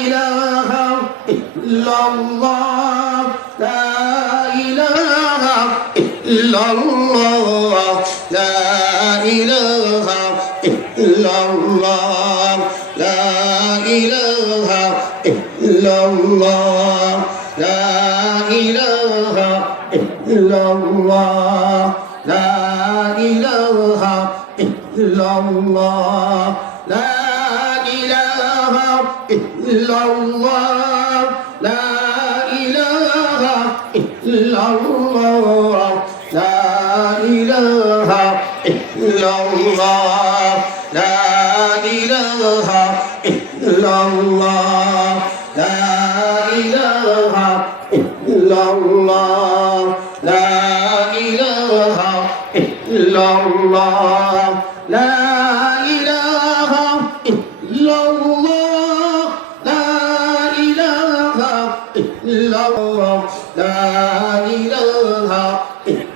ইলাহা ইল্লাল্লাহ লা ইলাহা ইল্লাল্লাহ লা ইলাহা ইল্লাল্লাহ লা ইলাহা ইল্লাল্লাহ লা ইলাহা ইল্লাল্লাহ লা ইলাহা ইল্লাল্লাহ লা ইলাহা ইল্লাল্লাহ লা ইলাহা ইল্লাল্লাহ লা ইলাহা ইল্লাল্লাহ লা ইলাহা ইল্লাল্লাহ লা ইলাহা ইল্লাল্লাহ লা ইলাহা ইল্লাল্লাহ লা ইলাহা ইল্লাল্লাহ লা ইলাহা ইল্লাল্লাহ লা ইলাহা